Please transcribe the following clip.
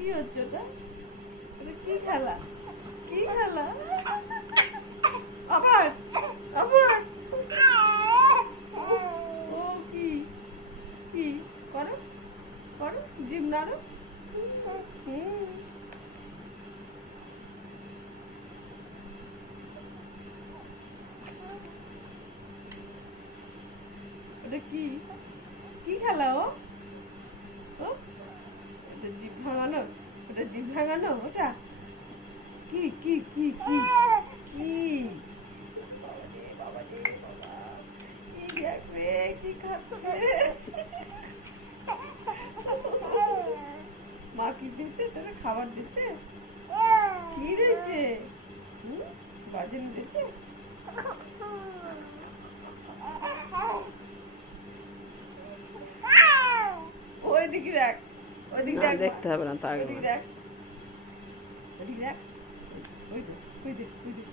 কি হচ্ছে ওটা? ওটা কি খেলা? কি খেলা? আবার আবার ও কি কি করো করো জিভ নাড়ো। ওটা কি কি খেলা ও? ও ওটা জিভ ভাঙানো, ওটা জিভ ভাঙানো ওটা কি কি কি কি কি বাবা রে বাবা, কি দেখবে কি খাচ্ছে। মা কি দিচ্ছে তোরা? খাবার দিচ্ছে? কি দিচ্ছে? বাজিন দিচ্ছে? ওইদিকে দেখ, ওইদিকে দেখ, দেখতে হবে না তো আগে। ওইদিকে দেখ, ওইদিকে দেখ, ওই দেখ, ওই দেখ, ওই দেখ।